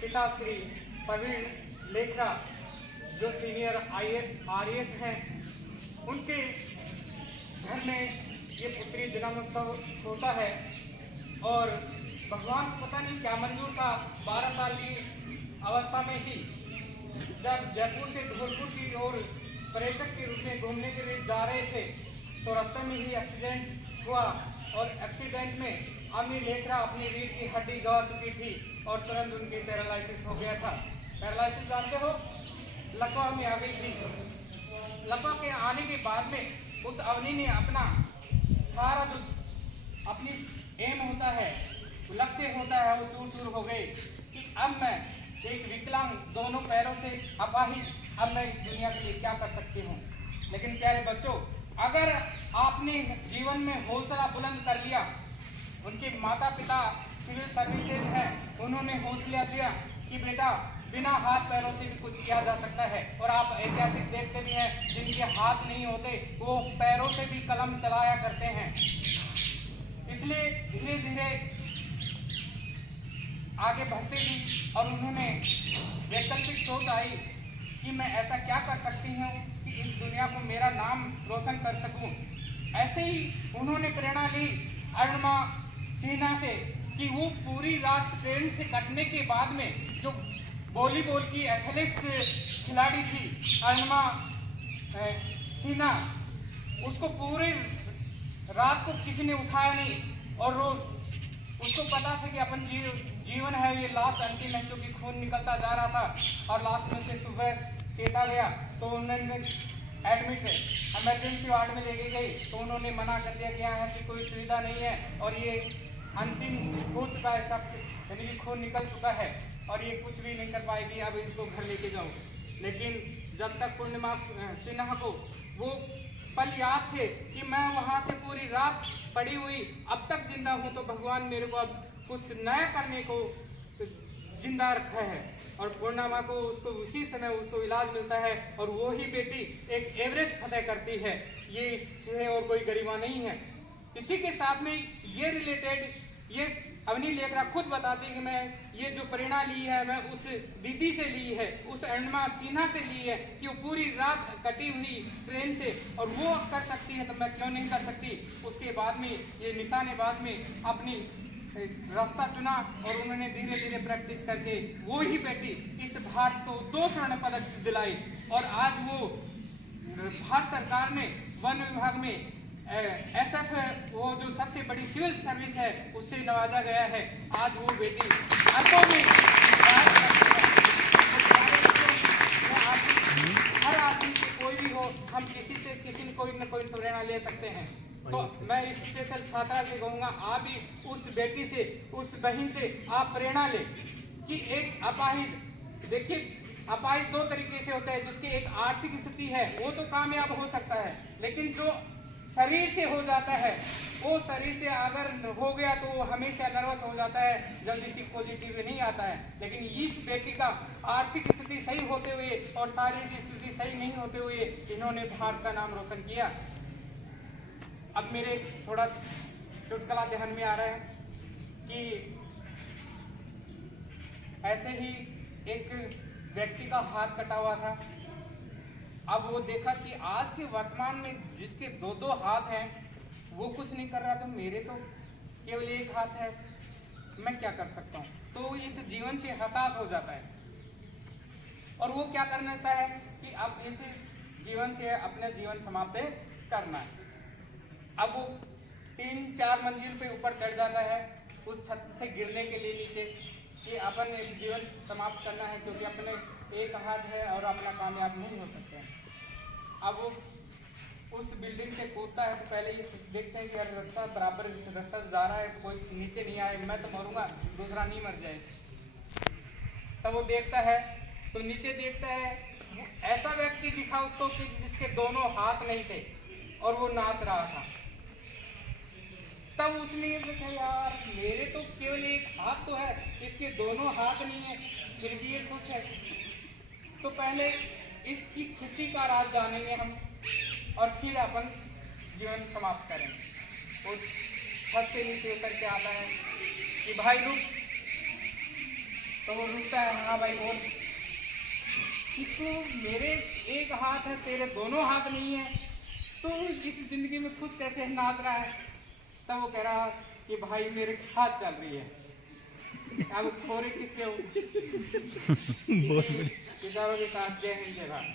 पिता श्री प्रवीण लेखरा जो senior IAS हैं, उनके घर में ये पुत्री जन्मोत्सव होता है और भगवान को पता नहीं क्या मंजूर था। 12 साल की अवस्था में ही जब जयपुर से धौलपुर की ओर पर्यटक के रूप में घूमने के लिए जा रहे थे तो रास्ते में ही एक्सीडेंट हुआ और एक्सीडेंट में अवनी लेखरा अपनी रीढ़ की हड्डी गंवा चुकी थी और तुरंत उनकी पैरालिसिस हो गया था। पैरालिसिस जानते हो, लकवा में आ गई थी। लकवा के आने के बाद में उस अवनी ने अपना सारा जो अपनी एम होता है, लक्ष्य होता है, वो चूर चूर हो गए कि अब मैं एक विकलांग, दोनों पैरों से अपाहिज, अब मैं इस दुनिया के लिए क्या कर सकती हूँ। लेकिन प्यारे बच्चों, अगर आपने जीवन में हौसला बुलंद कर लिया, उनके माता पिता सिविल सर्विसेज हैं, उन्होंने हौसला दिया कि बेटा बिना हाथ पैरों से भी कुछ किया जा सकता है। और आप ऐतिहासिक देखते भी हैं, जिनके हाथ नहीं होते वो पैरों से भी कलम चलाया करते हैं। इसलिए धीरे धीरे आगे बढ़ते भी और उन्होंने वैकल्पिक सोच आई कि मैं ऐसा क्या कर सकती हूँ कि इस दुनिया को मेरा नाम रोशन कर सकूं। ऐसे ही उन्होंने प्रेरणा ली अरुणिमा सिन्हा से कि वो पूरी रात ट्रेन से कटने के बाद में जो वॉलीबॉल की एथलेटिक्स खिलाड़ी थी अरुणिमा सिन्हा, उसको पूरे रात को किसी ने उठाया नहीं और रोज उसको पता था कि अपन जीवन है ये लास्ट अंतिम है, क्योंकि खून निकलता जा रहा था और लास्ट में से सुबह चेता गया तो उन्होंने एडमिट इमरजेंसी वार्ड में लेके गई तो उन्होंने मना कर दिया कि यहाँ ऐसी कोई सुविधा नहीं है और ये अंतिम हो चुका है, सब यानी कि खून निकल चुका है और ये कुछ भी नहीं कर पाएगी, अब इसको घर लेके जाओ। लेकिन जब तक पूर्णिमा सिन्हा को वो पल याद थे कि मैं वहाँ से पूरी रात पड़ी हुई अब तक जिंदा हूँ, तो भगवान मेरे को अब कुछ नया करने को जिंदा रखा है। और पूर्णिमा को उसको उसी समय उसको इलाज मिलता है और वो ही बेटी एक एवरेस्ट फतेह करती है। ये इससे और कोई गरिमा नहीं है। इसी के साथ में ये रिलेटेड ये अवनी लेखरा खुद बताती है कि मैं ये जो प्रेरणा ली है मैं उस दीदी से ली है, उस अरुणिमा सिन्हा से ली है कि वो पूरी रात कटी हुई ट्रेन से और वो कर सकती है तो मैं क्यों नहीं कर सकती। उसके बाद में ये निशा ने बाद में अपनी रास्ता चुना और उन्होंने धीरे धीरे प्रैक्टिस करके वो ही बेटी इस भारत को 2 स्वर्ण पदक दिलाई और आज वो भारत सरकार ने वन विभाग में SF वो जो सबसे बड़ी सिविल सर्विस है उससे नवाजा गया है। आज वो बेटी अरबों में हर आदमी से कोई भी हो, हम किसी से किसी ने कोई न कोई प्रेरणा ले सकते हैं। तो मैं इस स्पेशल छात्रा से कहूँगा, आप भी उस बेटी से, उस बहन से आप प्रेरणा ले कि एक अपाहिज, देखिए अपाहिज 2 तरीके से होता है, जिसकी एक आर्थिक स्थिति है वो तो कामयाब हो सकता है, लेकिन जो शरीर से हो जाता है वो शरीर से अगर हो गया तो वो हमेशा नर्वस हो जाता है, जल्दी से पॉजिटिव नहीं आता है। लेकिन इस बेटी का आर्थिक स्थिति सही होते हुए और शारीरिक स्थिति सही नहीं होते हुए इन्होंने भारत का नाम रोशन किया। अब मेरे थोड़ा चुटकुला ध्यान में आ रहा है कि ऐसे ही एक व्यक्ति का हाथ कटा हुआ था। अब वो देखा कि आज के वर्तमान में जिसके 2-2 हाथ हैं वो कुछ नहीं कर रहा, तो मेरे तो केवल 1 हाथ है, मैं क्या कर सकता हूँ। तो इस जीवन से हताश हो जाता है और वो क्या करना चाहता है कि अब इस जीवन से अपना जीवन समाप्त करना है। अब वो 3-4 मंजिल पे ऊपर चढ़ जाता है उस छत से गिरने के लिए नीचे कि अपन जीवन समाप्त करना है, क्योंकि अपने 1 हाथ है और अपना कामयाब नहीं हो सकते हैं। अब वो उस बिल्डिंग से कूदता है तो पहले ये देखते हैं कि यार रास्ता बराबर रास्ता जा रहा है, कोई नीचे नहीं आए, मैं तो मरूंगा, दूसरा नहीं मर जाए। तब वो देखता है तो नीचे देखता है ऐसा व्यक्ति दिखा उसको कि जिसके दोनों हाथ नहीं थे और वो नाच रहा था। तब उसने ये देखा यार मेरे तो केवल 1 हाथ तो है, इसके दोनों हाथ नहीं है, फिर भी ये खुश है। तो पहले इसकी खुशी का राज जानेंगे हम और फिर अपन जीवन समाप्त करेंगे। और छत से नीचे उतर के आता है कि भाई रुक, तो वो रुकता है, हाँ भाई बोल। कि तू मेरे एक हाथ है, तेरे दोनों हाथ नहीं है, तू इस जिंदगी में खुश कैसे नाच रहा है? तब वो कह रहा कि भाई मेरे हाथ चल रही है, अब खोरे किससे हो? किसानों के साथ जय हिंद जय भारत।